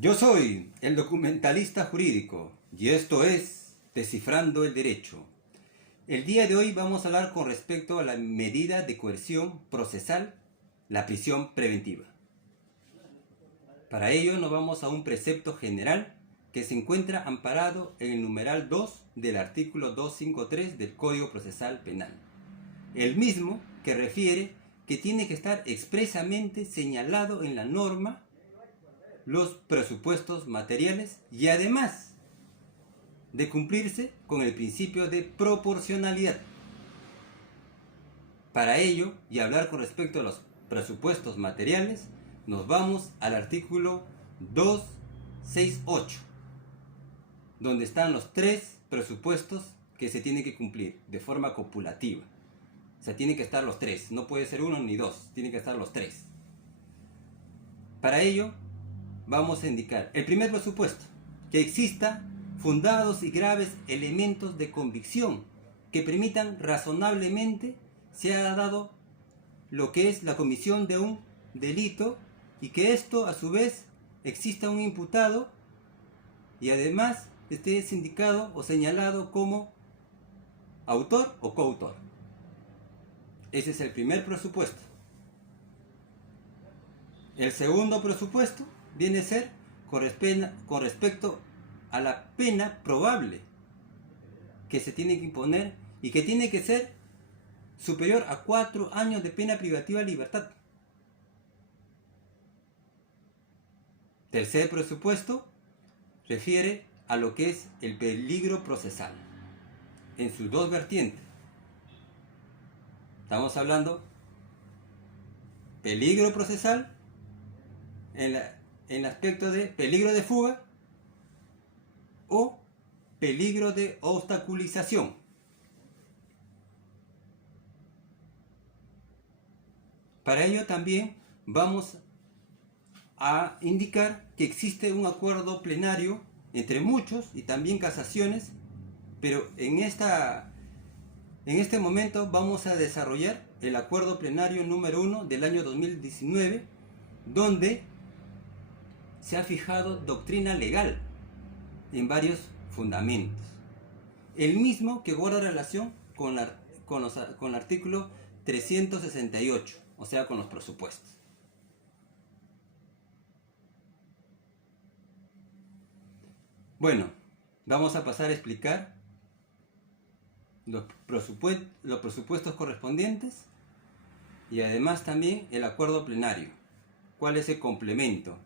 Yo soy el documentalista jurídico y esto es Descifrando el Derecho. El día de hoy vamos a hablar con respecto a la medida de coerción procesal, la prisión preventiva. Para ello nos vamos a un precepto general que se encuentra amparado en el numeral 2 del artículo 253 del Código Procesal Penal. El mismo que refiere que tiene que estar expresamente señalado en la norma los presupuestos materiales y además de cumplirse con el principio de proporcionalidad. Para ello, y hablar con respecto a los presupuestos materiales, nos vamos al artículo 268, donde están los tres presupuestos que se tienen que cumplir de forma copulativa. O sea, tienen que estar los tres, no puede ser uno ni dos, tienen que estar los tres. Para ello, vamos a indicar el primer presupuesto, que exista fundados y graves elementos de convicción que permitan razonablemente se haya dado lo que es la comisión de un delito y que esto a su vez exista un imputado y además esté indicado o señalado como autor o coautor. Ese es el primer presupuesto. El segundo presupuesto viene a ser con respecto a la pena probable que se tiene que imponer y que tiene que ser superior a 4 años de pena privativa de libertad. Tercer presupuesto refiere a lo que es el peligro procesal en sus dos vertientes. Estamos hablando peligro procesal en el aspecto de peligro de fuga o peligro de obstaculización. Para ello también vamos a indicar que existe un acuerdo plenario entre muchos y también casaciones, pero en este momento vamos a desarrollar el acuerdo plenario número 1 del año 2019, donde se ha fijado doctrina legal en varios fundamentos. El mismo que guarda relación con el artículo 368, o sea, con los presupuestos. Bueno, vamos a pasar a explicar los presupuestos correspondientes y además también el acuerdo plenario. ¿Cuál es el complemento?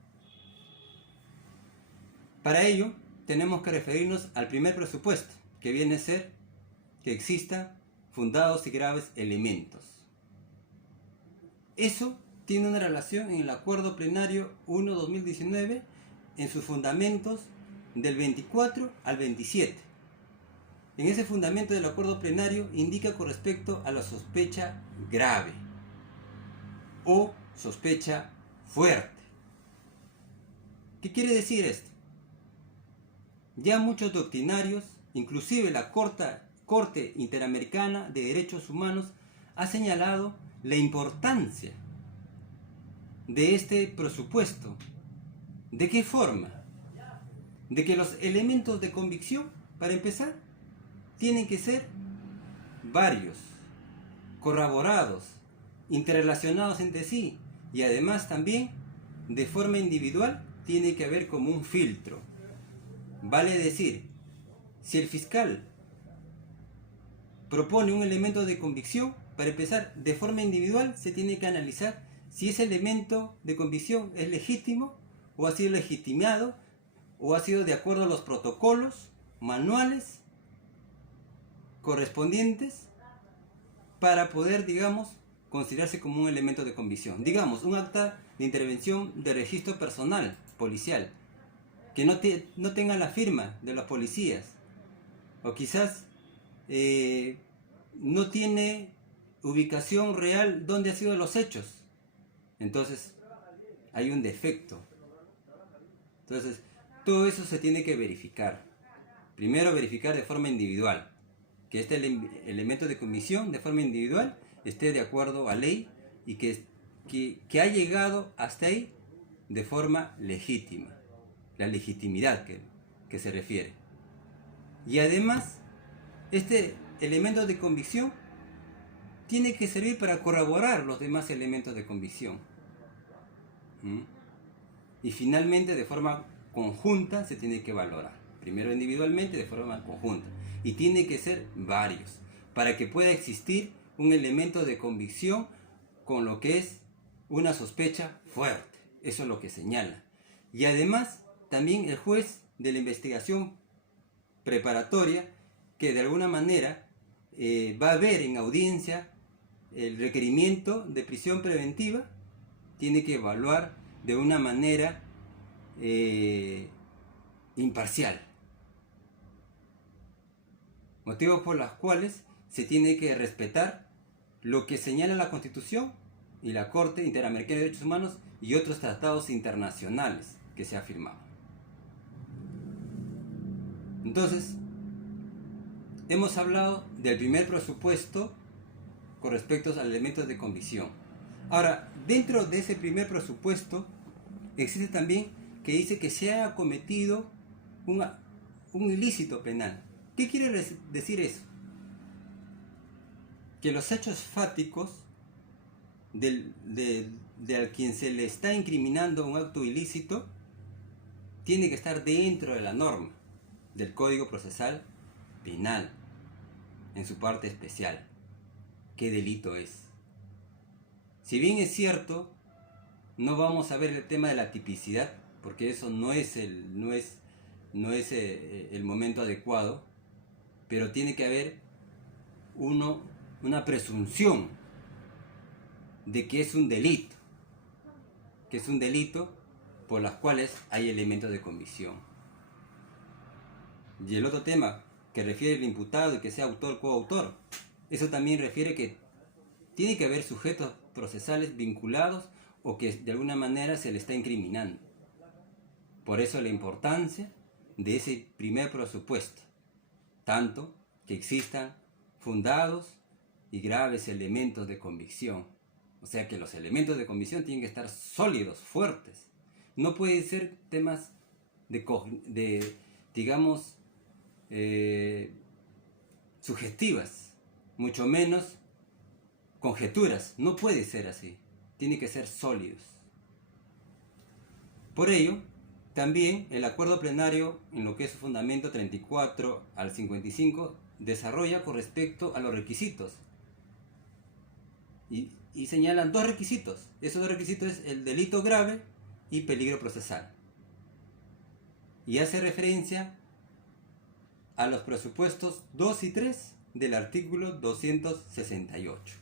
Para ello, tenemos que referirnos al primer presupuesto, que viene a ser que existan fundados y graves elementos. Eso tiene una relación en el Acuerdo Plenario 1/2019 en sus fundamentos del 24 al 27. En ese fundamento del Acuerdo Plenario indica con respecto a la sospecha grave o sospecha fuerte. ¿Qué quiere decir esto? Ya muchos doctrinarios, inclusive la Corte Interamericana de Derechos Humanos, ha señalado la importancia de este presupuesto. ¿De qué forma? De que los elementos de convicción, para empezar, tienen que ser varios, corroborados, interrelacionados entre sí y además también de forma individual tiene que haber como un filtro. Vale decir, si el fiscal propone un elemento de convicción, para empezar, de forma individual se tiene que analizar si ese elemento de convicción es legítimo o ha sido legitimado o ha sido de acuerdo a los protocolos, manuales correspondientes para poder, digamos, considerarse como un elemento de convicción. Digamos, un acta de intervención de registro personal policial que no tenga la firma de los policías, o quizás no tiene ubicación real donde han sido los hechos. Entonces, hay un defecto. Entonces, todo eso se tiene que verificar. Primero, verificar de forma individual, que este elemento de convicción de forma individual esté de acuerdo a ley y que ha llegado hasta ahí de forma legítima. la legitimidad que se refiere. Y además, este elemento de convicción tiene que servir para corroborar los demás elementos de convicción. Y finalmente, de forma conjunta, se tiene que valorar. Primero individualmente, de forma conjunta. Y tiene que ser varios, para que pueda existir un elemento de convicción con lo que es una sospecha fuerte. Eso es lo que señala. Y además, también el juez de la investigación preparatoria, que de alguna manera va a ver en audiencia el requerimiento de prisión preventiva, tiene que evaluar de una manera imparcial. Motivos por los cuales se tiene que respetar lo que señala la Constitución y la Corte Interamericana de Derechos Humanos y otros tratados internacionales que se ha firmado. Entonces, hemos hablado del primer presupuesto con respecto a los elementos de convicción. Ahora, dentro de ese primer presupuesto existe también que dice que se ha cometido un ilícito penal. ¿Qué quiere decir eso? Que los hechos fáticos de a quien se le está incriminando un acto ilícito tiene que estar dentro de la norma del Código Procesal Penal, en su parte especial. ¿Qué delito es? Si bien es cierto, no vamos a ver el tema de la tipicidad, porque eso no es el momento adecuado, pero tiene que haber una presunción de que es un delito, por las cuales hay elementos de convicción. Y el otro tema que refiere al imputado y que sea autor o coautor, eso también refiere que tiene que haber sujetos procesales vinculados o que de alguna manera se le está incriminando. Por eso la importancia de ese primer presupuesto, tanto que existan fundados y graves elementos de convicción. O sea que los elementos de convicción tienen que estar sólidos, fuertes. No pueden ser temas digamos, sugestivas, mucho menos conjeturas. No puede ser así. Tiene que ser sólidos. Por ello, también el acuerdo plenario, en lo que es su fundamento 34 al 55, desarrolla con respecto a los requisitos. Y señalan dos requisitos. Esos dos requisitos es el delito grave y peligro procesal. Y hace referencia a los presupuestos 2 y 3 del artículo 268.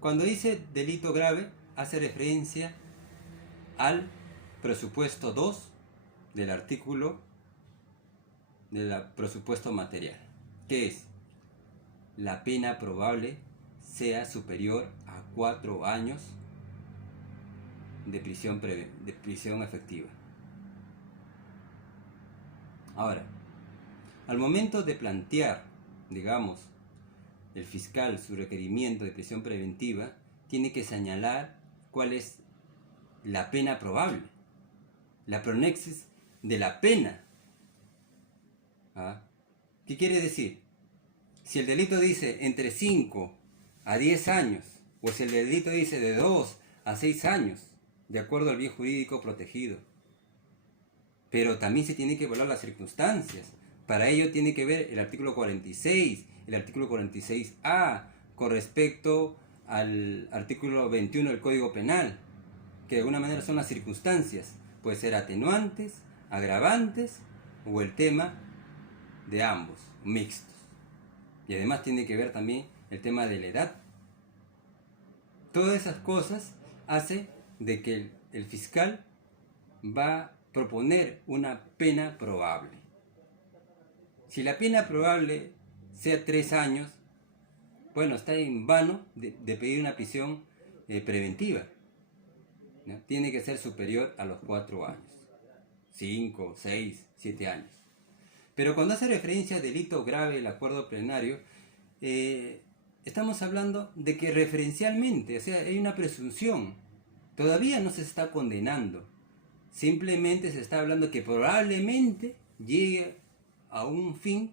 Cuando dice delito grave, hace referencia al presupuesto 2 del artículo del presupuesto material, que es la pena probable sea superior a 4 años de prisión efectiva. Ahora, al momento de plantear, digamos, el fiscal su requerimiento de prisión preventiva, tiene que señalar cuál es la pena probable, la pronexis de la pena. ¿Qué quiere decir? Si el delito dice entre 5 a 10 años, o si el delito dice de 2 a 6 años, de acuerdo al bien jurídico protegido. Pero también se tiene que evaluar las circunstancias. Para ello tiene que ver el artículo 46, el artículo 46A, con respecto al artículo 21 del Código Penal, que de alguna manera son las circunstancias. Puede ser atenuantes, agravantes, o el tema de ambos, mixtos. Y además tiene que ver también el tema de la edad. Todas esas cosas hace de que el fiscal va a proponer una pena probable. Si la pena probable sea 3 años, bueno, está en vano de pedir una prisión preventiva, ¿no? Tiene que ser superior a los 4 años, 5, 6, 7 años. Pero cuando hace referencia a delito grave el acuerdo plenario, estamos hablando de que referencialmente, o sea, hay una presunción. Todavía no se está condenando. Simplemente se está hablando que probablemente llegue a un fin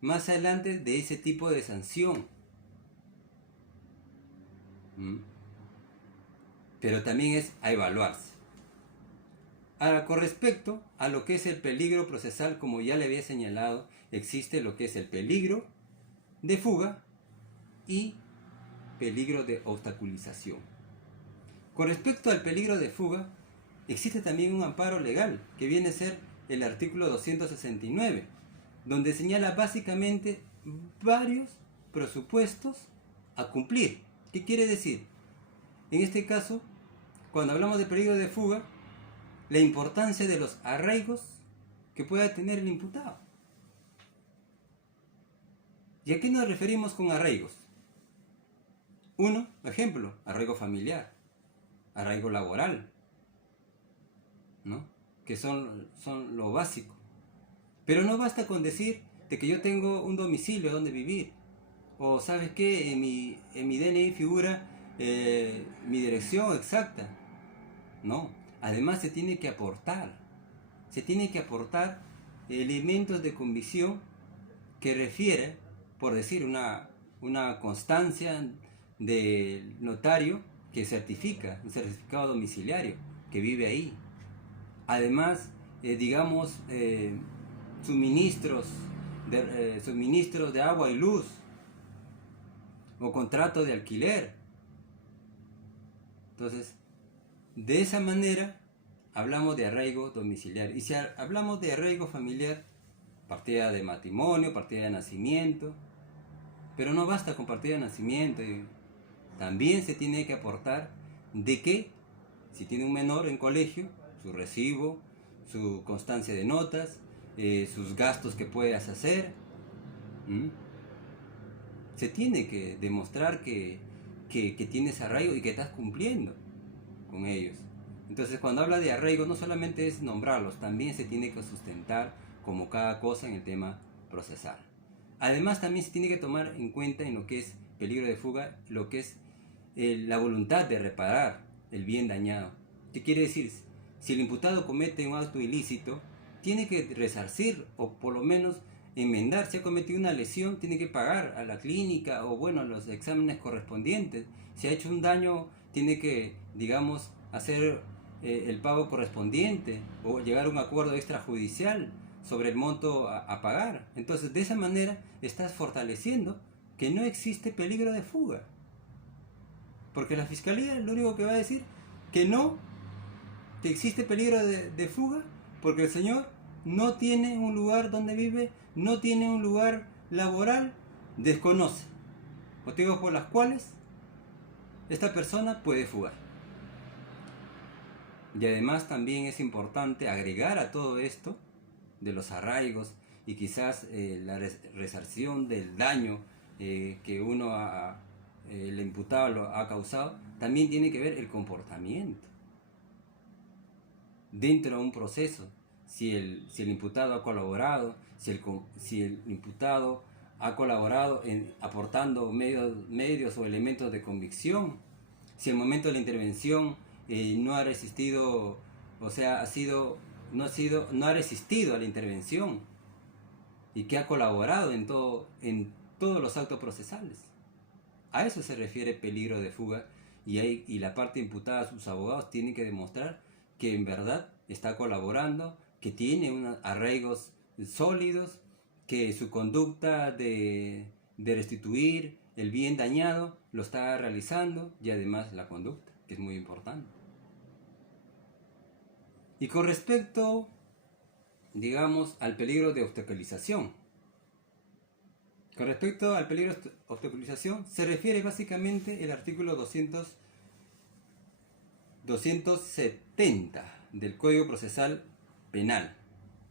más adelante de ese tipo de sanción. Pero también es a evaluarse. Ahora, con respecto a lo que es el peligro procesal, como ya le había señalado, existe lo que es el peligro de fuga y peligro de obstaculización. Con respecto al peligro de fuga, existe también un amparo legal, que viene a ser el artículo 269, donde señala básicamente varios presupuestos a cumplir. ¿Qué quiere decir? En este caso, cuando hablamos de peligro de fuga, la importancia de los arraigos que pueda tener el imputado. ¿Y a qué nos referimos con arraigos? Uno, ejemplo, arraigo familiar, arraigo laboral, ¿no? Que son lo básico. Pero no basta con decir de que yo tengo un domicilio donde vivir. O ¿sabes qué? En mi DNI figura mi dirección exacta. No. Además se tiene que aportar elementos de convicción que refiere, por decir, una constancia del notario que certifica, un certificado domiciliario, que vive ahí. Además, suministros de agua y luz, o contrato de alquiler. Entonces, de esa manera hablamos de arraigo domiciliario. Y si hablamos de arraigo familiar, partida de matrimonio, partida de nacimiento, pero no basta con partida de nacimiento, también se tiene que aportar de que si tiene un menor en colegio, su recibo, su constancia de notas, sus gastos que puedas hacer. Se tiene que demostrar que tienes arraigo y que estás cumpliendo con ellos. Entonces, cuando habla de arraigo, no solamente es nombrarlos, también se tiene que sustentar como cada cosa en el tema procesal. Además, también se tiene que tomar en cuenta en lo que es peligro de fuga, lo que es la voluntad de reparar el bien dañado. ¿Qué quiere decir? Si el imputado comete un acto ilícito, tiene que resarcir o por lo menos enmendar. Si ha cometido una lesión, tiene que pagar a la clínica o bueno, los exámenes correspondientes. Si ha hecho un daño, tiene que, digamos, hacer el pago correspondiente o llegar a un acuerdo extrajudicial sobre el monto a pagar. Entonces, de esa manera estás fortaleciendo que no existe peligro de fuga. Porque la fiscalía lo único que va a decir que no, que existe peligro de fuga, porque el señor no tiene un lugar donde vive, no tiene un lugar laboral, desconoce motivos por los cuales esta persona puede fugar. Y además también es importante agregar a todo esto de los arraigos y quizás la resarción del daño que el imputado lo ha causado, también tiene que ver el comportamiento dentro de un proceso. Si el imputado ha colaborado, si el imputado ha colaborado aportando medios o elementos de convicción, si el momento de la intervención no ha resistido, o sea, no ha resistido a la intervención y que ha colaborado en todos los actos procesales. A eso se refiere peligro de fuga y la parte imputada, sus abogados, tienen que demostrar que en verdad está colaborando, que tiene unos arraigos sólidos, que su conducta de restituir el bien dañado lo está realizando y además la conducta, que es muy importante. Y con respecto, digamos, al peligro de obstaculización. Con respecto al peligro de obstaculización, se refiere básicamente el artículo 270 del Código Procesal Penal,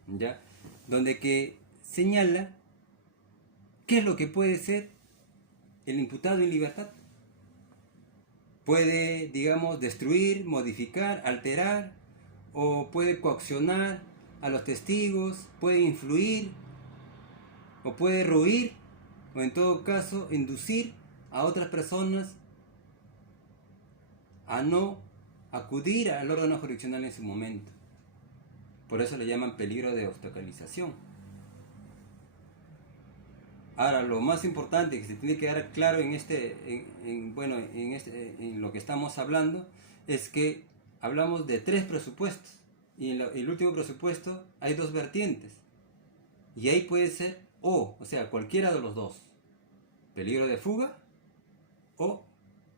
¿ya? Donde que señala qué es lo que puede ser el imputado en libertad. Puede, digamos, destruir, modificar, alterar, o puede coaccionar a los testigos, puede influir, o puede roer, o en todo caso inducir a otras personas a no acudir al órgano jurisdiccional en su momento. Por eso le llaman peligro de obstaculización. Ahora, lo más importante que se tiene que dar claro en lo que estamos hablando es que hablamos de 3 presupuestos y en el último presupuesto hay 2 vertientes y ahí puede ser o sea, cualquiera de los dos, peligro de fuga o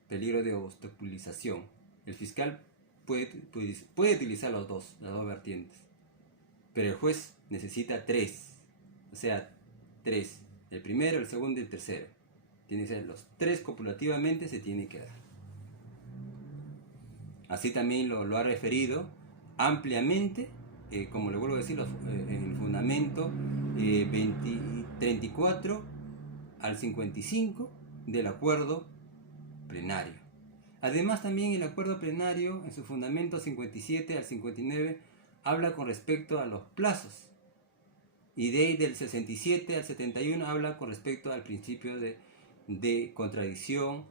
peligro de obstaculización. El fiscal puede utilizar las dos vertientes, pero el juez necesita 3, o sea, 3. El primero, el segundo y el tercero. Tiene que ser los 3 copulativamente, se tiene que dar. Así también lo ha referido ampliamente, como le vuelvo a decir, en el fundamento 34 al 55 del acuerdo plenario. Además también el acuerdo plenario en su fundamento 57 al 59 habla con respecto a los plazos. Y de ahí del 67 al 71 habla con respecto al principio de contradicción,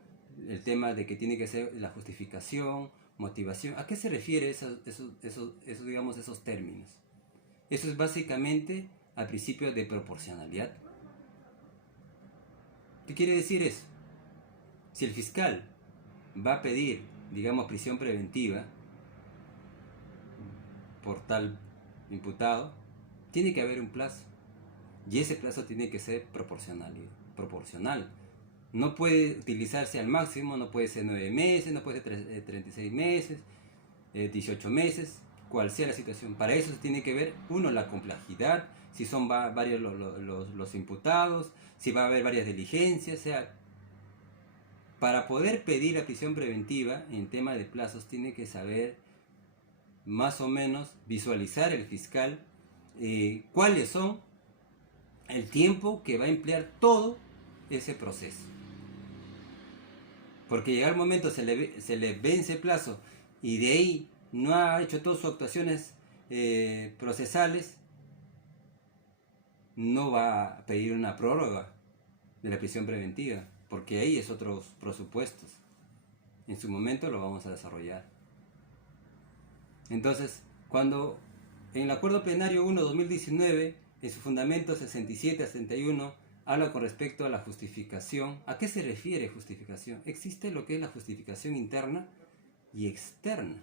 el tema de que tiene que ser la justificación, motivación. ¿A qué se refiere esos términos? Eso es básicamente al principio de proporcionalidad. ¿Qué quiere decir eso? Si el fiscal va a pedir, digamos, prisión preventiva por tal imputado, tiene que haber un plazo y ese plazo tiene que ser proporcional. No puede utilizarse al máximo, no puede ser 9 meses, no puede ser 36 meses, 18 meses, cual sea la situación. Para eso se tiene que ver, uno, la complejidad, si son varios los imputados, si va a haber varias diligencias, o sea, para poder pedir la prisión preventiva en tema de plazos tiene que saber más o menos visualizar el fiscal cuáles son el tiempo que va a emplear todo ese proceso. Porque llega el momento, se le vence el plazo y de ahí no ha hecho todas sus actuaciones procesales, no va a pedir una prórroga de la prisión preventiva, porque ahí es otros presupuestos. En su momento lo vamos a desarrollar. Entonces, cuando en el Acuerdo Plenario 1-2019, en su fundamento 67-71, habla con respecto a la justificación. ¿A qué se refiere justificación? Existe lo que es la justificación interna y externa.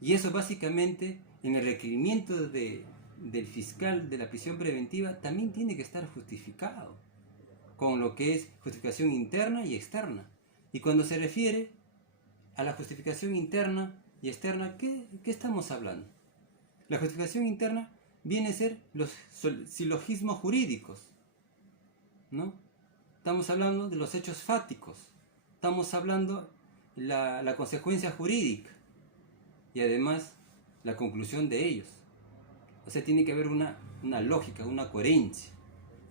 Y eso básicamente en el requerimiento del fiscal de la prisión preventiva también tiene que estar justificado con lo que es justificación interna y externa. Y cuando se refiere a la justificación interna y externa, ¿qué estamos hablando? La justificación interna viene a ser los silogismos jurídicos, ¿no? Estamos hablando de los hechos fácticos, estamos hablando de la consecuencia jurídica y además la conclusión de ellos. O sea, tiene que haber una lógica, una coherencia,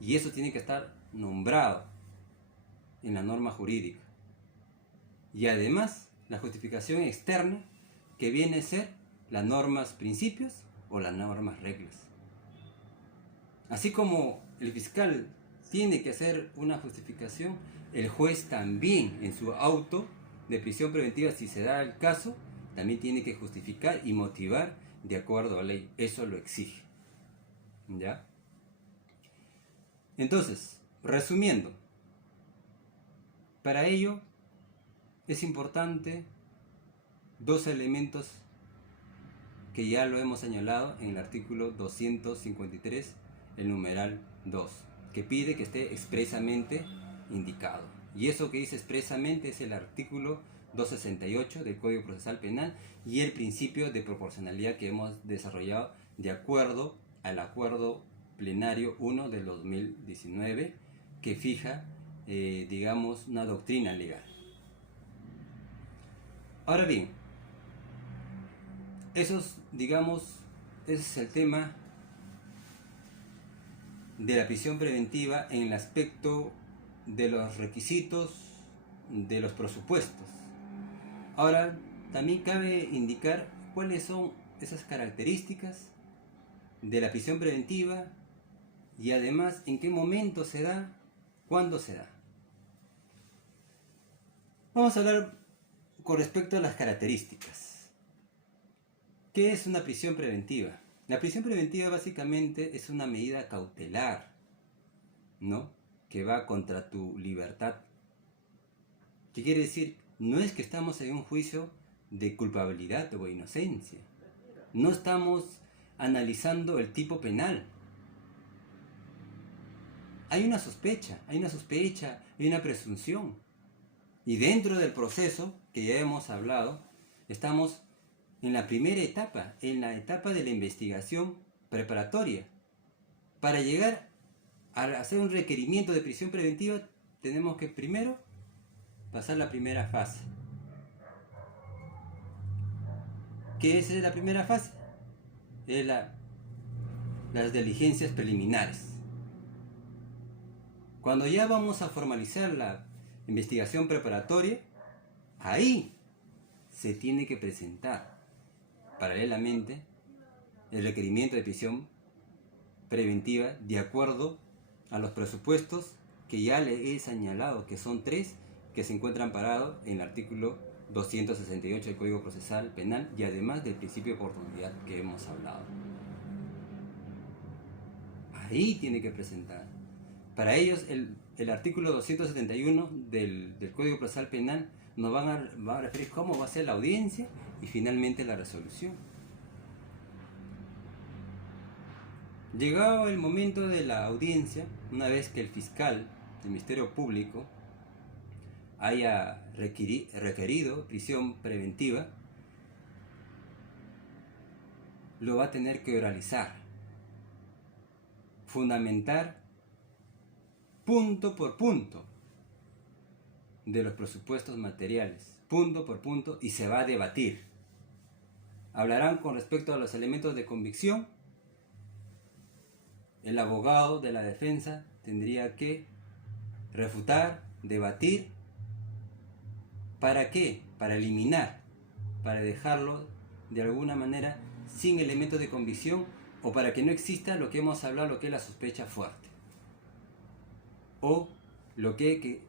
y eso tiene que estar nombrado en la norma jurídica. Y además la justificación externa, que viene a ser las normas principios o las normas reglas. Así como el fiscal tiene que hacer una justificación, el juez también en su auto de prisión preventiva, si se da el caso, también tiene que justificar y motivar de acuerdo a la ley. Eso lo exige. ¿Ya? Entonces, resumiendo, para ello es importante 2 elementos que ya lo hemos señalado en el artículo 253, el numeral 2, que pide que esté expresamente indicado. Y eso que dice expresamente es el artículo 268 del Código Procesal Penal y el principio de proporcionalidad que hemos desarrollado de acuerdo al Acuerdo Plenario 1 del 2019, que fija, digamos, una doctrina legal. Ahora bien, ese es el tema de la prisión preventiva en el aspecto de los requisitos de los presupuestos. Ahora, también cabe indicar cuáles son esas características de la prisión preventiva y además en qué momento se da, cuándo se da. Vamos a hablar con respecto a las características. ¿Qué es una prisión preventiva? La prisión preventiva básicamente es una medida cautelar, ¿no? Que va contra tu libertad. ¿Qué quiere decir? No es que estamos en un juicio de culpabilidad o inocencia. No estamos analizando el tipo penal. Hay una sospecha, hay una presunción. Y dentro del proceso, que ya hemos hablado, estamos en la primera etapa, en la etapa de la investigación preparatoria. Para llegar a hacer un requerimiento de prisión preventiva, tenemos que primero pasar la primera fase. ¿Qué es la primera fase? Es las diligencias preliminares. Cuando ya vamos a formalizar la investigación preparatoria, ahí se tiene que presentar paralelamente el requerimiento de prisión preventiva de acuerdo a los presupuestos que ya le he señalado, que son 3, que se encuentran parados en el artículo 268 del Código Procesal Penal y además del principio de oportunidad que hemos hablado. Ahí tiene que presentar. Para ellos el artículo 271 del Código Procesal Penal nos va a referir cómo va a ser la audiencia y finalmente la resolución. Llegado el momento de la audiencia, una vez que el fiscal del Ministerio Público haya requerido prisión preventiva, lo va a tener que oralizar, fundamentar punto por punto de los presupuestos materiales, punto por punto, y se va a debatir. Hablarán con respecto a los elementos de convicción. El abogado de la defensa tendría que refutar, debatir. ¿Para qué? Para eliminar, para dejarlo de alguna manera sin elementos de convicción o para que no exista lo que hemos hablado, lo que es la sospecha fuerte. O lo que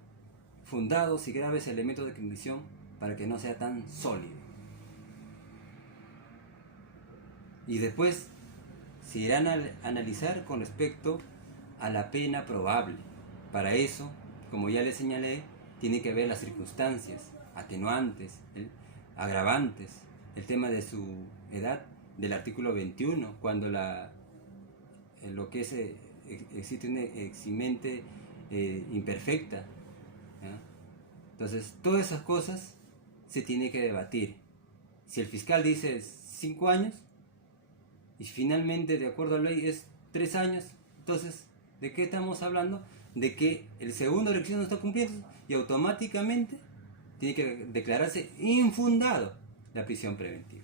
fundados y graves elementos de convicción para que no sea tan sólido. Y después se irán a analizar con respecto a la pena probable. Para eso, como ya les señalé, tiene que ver las circunstancias, atenuantes, agravantes, el tema de su edad del artículo 21, cuando lo que es existe una eximente imperfecta, ¿ya? Entonces todas esas cosas se tiene que debatir. Si el fiscal dice 5 años y finalmente de acuerdo a la ley es 3 años, entonces ¿de qué estamos hablando? De que el segundo requisito no está cumpliendo y automáticamente tiene que declararse infundado la prisión preventiva.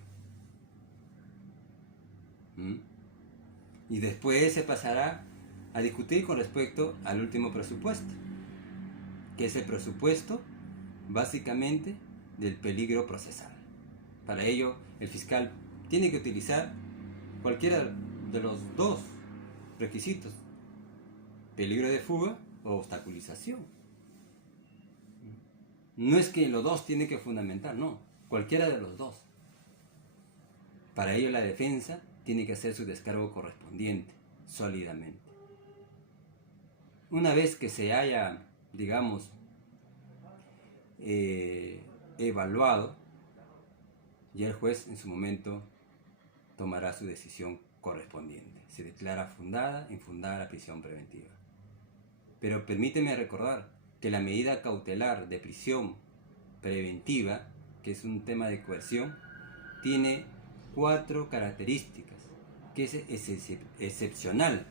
Y después se pasará a discutir con respecto al último presupuesto, que es el presupuesto básicamente del peligro procesal. Para ello, el fiscal tiene que utilizar cualquiera de los dos requisitos: peligro de fuga o obstaculización. No es que los dos tienen que fundamentar, no, cualquiera de los dos. Para ello la defensa tiene que hacer su descargo correspondiente, sólidamente. Una vez que se haya, digamos, evaluado, ya el juez en su momento tomará su decisión correspondiente. Se declara fundada, infundada la prisión preventiva. Pero permíteme recordar que la medida cautelar de prisión preventiva, que es un tema de coerción, tiene 4 características, que es excepcional.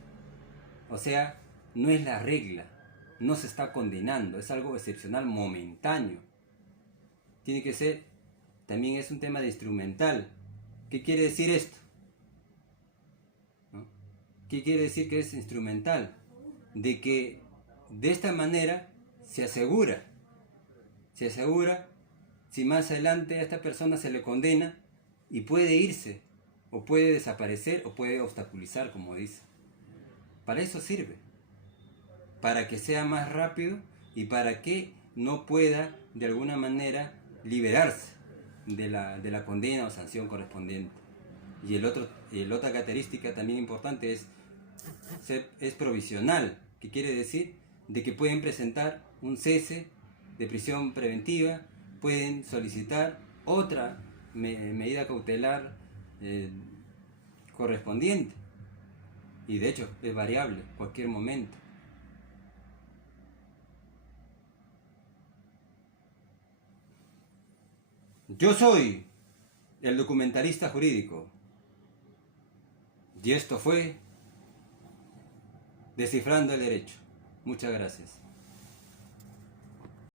O sea, no es la regla, no se está condenando, es algo excepcional, momentáneo. Tiene que ser, también es un tema de instrumental. ¿Qué quiere decir esto? ¿No? ¿Qué quiere decir que es instrumental? De que de esta manera se asegura si más adelante a esta persona se le condena y puede irse, o puede desaparecer, o puede obstaculizar, como dice. Para eso sirve, para que sea más rápido y para que no pueda de alguna manera liberarse de la condena o sanción correspondiente. Y la otra característica también importante es provisional, que quiere decir de que pueden presentar un cese de prisión preventiva, pueden solicitar otra medida cautelar correspondiente, y de hecho es variable en cualquier momento. Yo soy el documentalista jurídico y esto fue Descifrando el Derecho. Muchas gracias.